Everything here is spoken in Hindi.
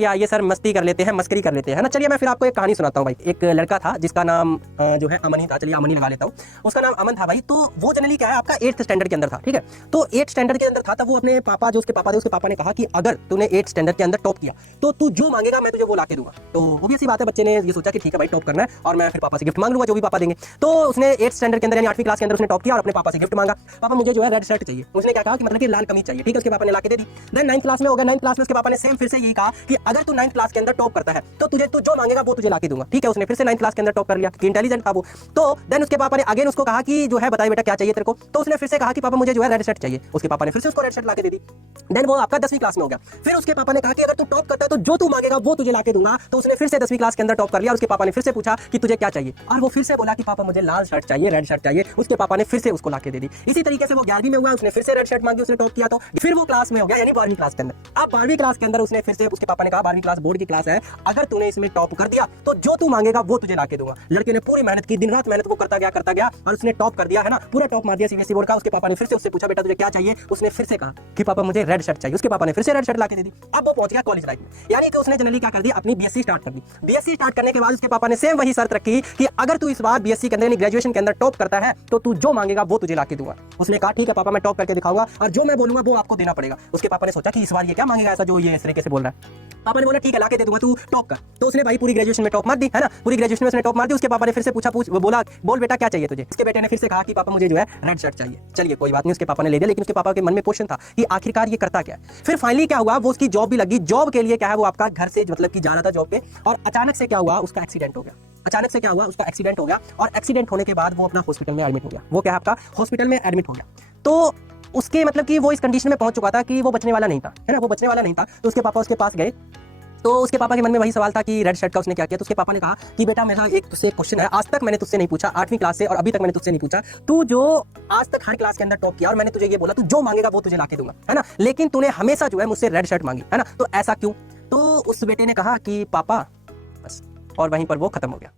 चलिए आइए सर मस्ती कर लेते हैं, मस्करी कर लेते हैं, है ना। चलिए मैं फिर आपको एक कहानी सुनाता हूँ भाई। एक लड़का था जिसका नाम जो है अमन ही था, चलिए अमन ही लगा लेता हूँ। उसका नाम अमन था भाई। तो वो जनरली क्या है, आपका 8th स्टैंडर्ड के अंदर था, ठीक है। तो 8th स्टैंडर्ड के अंदर था, तब वो अपने पापा, जो उसके पापा थे, उसके पापा ने कहा कि अगर तूने 8th स्टैंडर्ड के अंदर टॉप किया तो तू जो मांगेगा मैं तुझे वो ला के दूंगा। तो वो भी ऐसी बात है, बच्चे ने ये सोचा कि ठीक है भाई टॉप करना है और मैं फिर पापा से गिफ्ट मांग लूंगा, जो भी पापा देंगे। तो उसने 8th स्टैंडर्ड के अंदर यानी 8वीं क्लास के अंदर उसने टॉप किया और अपने पापा से गिफ्ट मांगा, पापा मुझे जो है रेड शर्ट चाहिए। उसने क्या कहा कि मतलब कि लाल कमीज चाहिए, ठीक है। उसके पापा ने ला के दे दी। देन 9th क्लास में हो गया। 9th क्लास में उसके पापा ने सेम फिर से यही कहा कि अगर तू 9th क्लास के अंदर टॉप करता है तो तुझे तू जो मांगेगा वो तुझे ला के दूंगा, ठीक है। उसने फिर से 9th क्लास के अंदर टॉप कर लिया, इंटेलिजेंट था वो। तो देन उसके पापा ने अगेन उसको कहा कि जो है बताइए बेटा क्या चाहिए तेरे को। तो उसने फिर से कहा कि पापा मुझे जो है रेड शर्ट चाहिए। उसके पापा ने फिर से उसको रेड शर्ट ला के दे दी। देन वो आपका 10वीं क्लास में हो गया। फिर उसके पापा ने कहा कि अगर तू टॉप करता है तो जो तू मांगेगा वो तुझे ला के दूंगा। तो उसने फिर से 10वीं क्लास के अंदर टॉप कर लिया। उसके पापा ने फिर से पूछा कि तुझे क्या चाहिए, और वो फिर से बोला कि पापा मुझे लाल शर्ट चाहिए, रेड शर्ट चाहिए। उसके पापा ने फिर से उसको ला के दे दी। इसी तरीके से वो 11वीं में हुआ, उसने फिर से रेड शर्ट मांगी, उसने टॉप किया। तो फिर वो क्लास में हो गया यानी 12वीं क्लास के अंदर। अब 12वीं क्लास के अंदर उसने फिर से, उसके पापा ने कहा 12वीं क्लास बोर्ड की क्लास है, अगर तूने इसमें टॉप कर दिया तो जो तू मांगेगा वो तुझे ला के दूंगा। लड़के ने पूरी मेहनत की, दिन रात मेहनत वो करता गया और उसने टॉप कर दिया, है ना, पूरा टॉप मार दिया सीबीएसई बोर्ड का। उसके पापा ने फिर से उससे पूछा बेटा तुझे क्या चाहिए। उसने फिर से कहा कि पापा मुझे रेड शर्ट चाहिए। उसके पापा ने फिर से रेड शर्ट ला के दे दी। अब वो पहुंच गया कॉलेज लाइफ में, यानी कि उसने जनरली क्या कर दिया, अपनी बीएससी स्टार्ट कर दी। बीएससी स्टार्ट करने के बाद उसके पापा ने सेम वही शर्त रखी कि अगर तू इस बार बीएससी के अंदर यानी ग्रेजुएशन के अंदर टॉप करता है तो तू जो मांगेगा वो तुझे ला के दूंगा। उसने कहा ठीक है पापा मैं टॉप करके दिखाऊंगा और जो मैं बोलूंगा वो आपको देना पड़ेगा। उसके पापा ने सोचा कि इस बार ये क्या मांगेगा ऐसा जो ये इस तरीके से बोल रहा है। पापा ने बोला ठीक है ला के दे दूंगा, तू टॉप कर। तो उसने भाई पूरी ग्रेजुएशन में टॉप मार दी, है ना, पूरी ग्रेजुएशन में उसने टॉप मार दी। उसके पापा ने फिर से पूछा, बोला बोल बेटा क्या चाहिए तुझे। उसके बेटे ने फिर से कहा कि पापा मुझे जो है रेड शर्ट चाहिए। चलिए कोई बात नहीं, उसके पापा ने ले दिया। लेकिन उसके पापा के मन में क्वेश्चन था कि आखिरकार ये करता क्या है। फिर फाइनली क्या हुआ, वो उसकी जॉब भी लगी। जॉब के लिए क्या है वो आपका घर से मतलब कि जा रहा था जॉब पे, और अचानक से क्या हुआ उसका एक्सीडेंट हो गया। अचानक से क्या हुआ उसका एक्सीडेंट हो गया, और एक्सीडेंट होने के बाद वो अपना हॉस्पिटल में एडमिट हो गया। वो क्या है आपका हॉस्पिटल में एडमिट हो गया। तो उसके मतलब कि वो इस कंडीशन में पहुंच चुका था कि वो बचने वाला नहीं था, है ना, वो बचने वाला नहीं था। तो उसके पापा उसके पास गए। तो उसके पापा के मन में वही सवाल था कि रेड शर्ट का उसने क्या किया। तो उसके पापा ने कहा कि बेटा मेरा एक तुझसे क्वेश्चन है, आज तक मैंने तुझसे नहीं पूछा 8वीं क्लास से, और अभी तक मैंने तुझसे नहीं पूछा। तू जो आज तक हर क्लास के अंदर टॉप किया और मैंने तुझे ये बोला तू जो मांगेगा वो तुझे ला के दूंगा, है ना, लेकिन तूने हमेशा जो है मुझसे रेड शर्ट मांगी, है ना, तो ऐसा क्यों। तो उस बेटे ने कहा कि पापा, बस, और वहीं पर वो खत्म हो गया।